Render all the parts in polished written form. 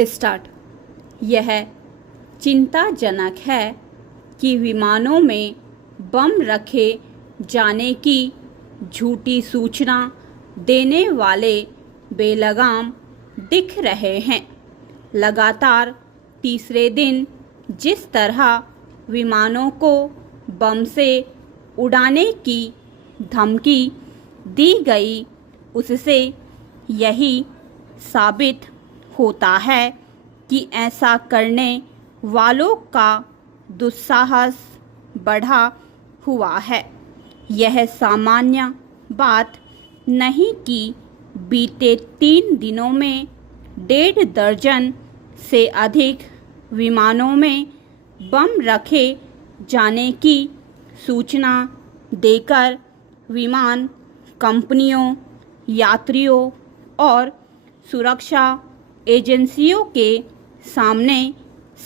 Start. यह चिंताजनक है कि विमानों में बम रखे जाने की झूठी सूचना देने वाले बेलगाम दिख रहे हैं। लगातार तीसरे दिन जिस तरह विमानों को बम से उड़ाने की धमकी दी गई, उससे यही साबित होता है कि ऐसा करने वालों का दुस्साहस बढ़ा हुआ है। यह सामान्य बात नहीं कि बीते 3 दिनों में 1.5 दर्जन से अधिक विमानों में बम रखे जाने की सूचना देकर विमान कंपनियों, यात्रियों और सुरक्षा एजेंसियों के सामने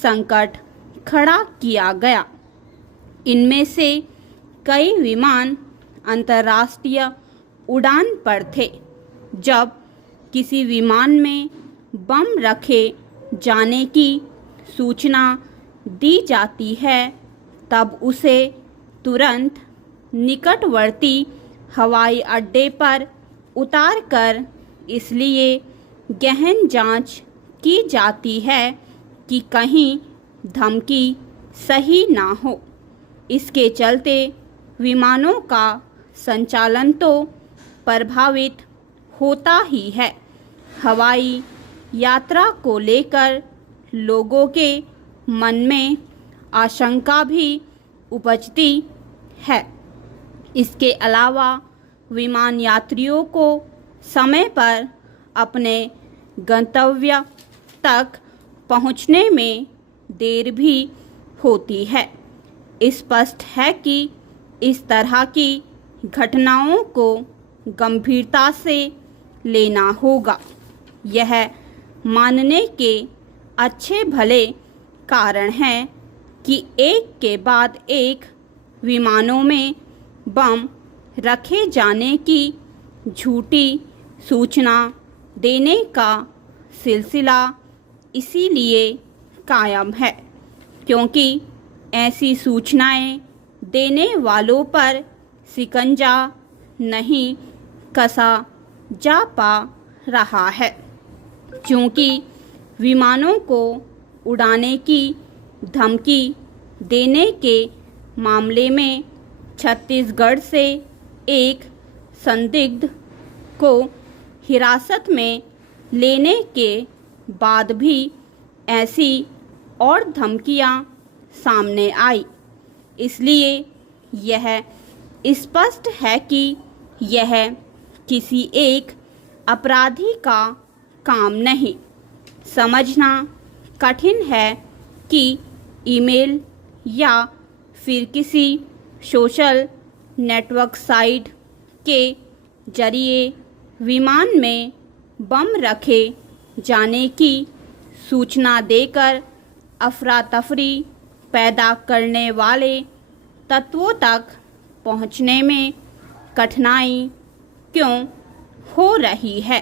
संकट खड़ा किया गया। इनमें से कई विमान अंतर्राष्ट्रीय उड़ान पर थे। जब किसी विमान में बम रखे जाने की सूचना दी जाती है, तब उसे तुरंत निकटवर्ती हवाई अड्डे पर उतारकर इसलिए गहन जांच की जाती है कि कहीं धमकी सही ना हो। इसके चलते विमानों का संचालन तो प्रभावित होता ही है। हवाई यात्रा को लेकर लोगों के मन में आशंका भी उपजती है। इसके अलावा विमान यात्रियों को समय पर अपने गंतव्य तक पहुंचने में देर भी होती है। स्पष्ट है कि इस तरह की घटनाओं को गंभीरता से लेना होगा। यह मानने के अच्छे भले कारण हैं कि एक के बाद एक विमानों में बम रखे जाने की झूठी सूचना देने का सिलसिला इसीलिए कायम है क्योंकि ऐसी सूचनाएं देने वालों पर शिकंजा नहीं कसा जा पा रहा है। क्योंकि विमानों को उड़ाने की धमकी देने के मामले में छत्तीसगढ़ से एक संदिग्ध को हिरासत में लेने के बाद भी ऐसी और धमकियां सामने आई। इसलिए यह स्पष्ट है कि यह किसी एक अपराधी का काम नहीं। समझना कठिन है कि ईमेल या फिर किसी सोशल नेटवर्क साइट के जरिए विमान में बम रखे जाने की सूचना देकर अफरा तफरी पैदा करने वाले तत्वों तक पहुंचने में कठिनाई क्यों हो रही है?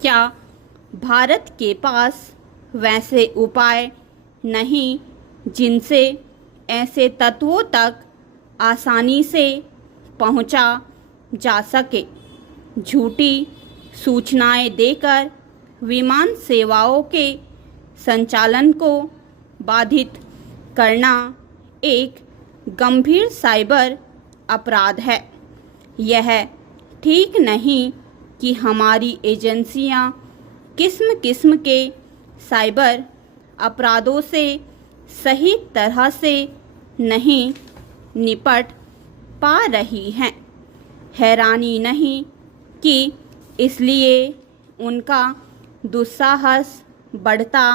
क्या भारत के पास वैसे उपाय नहीं जिनसे ऐसे तत्वों तक आसानी से पहुंचा जा सके? झूठी सूचनाएं देकर विमान सेवाओं के संचालन को बाधित करना एक गंभीर साइबर अपराध है। यह ठीक नहीं कि हमारी एजेंसियां किस्म किस्म के साइबर अपराधों से सही तरह से नहीं निपट पा रही हैं। हैरानी नहीं कि इसलिए उनका दुस्साहस बढ़ता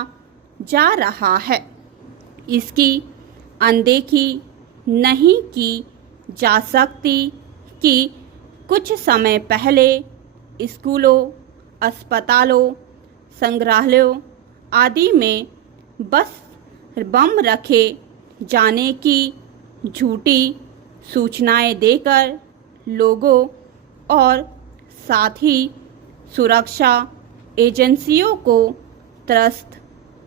जा रहा है। इसकी अनदेखी नहीं की जा सकती कि कुछ समय पहले स्कूलों, अस्पतालों, संग्रहालयों आदि में बस बम रखे जाने की झूठी सूचनाएं देकर लोगों और साथ ही सुरक्षा एजेंसियों को त्रस्त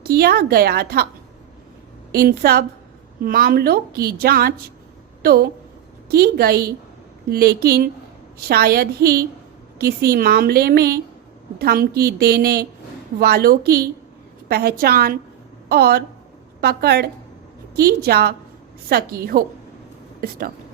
किया गया था। इन सब मामलों की जांच तो की गई, लेकिन शायद ही किसी मामले में धमकी देने वालों की पहचान और पकड़ की जा सकी हो। स्टॉप।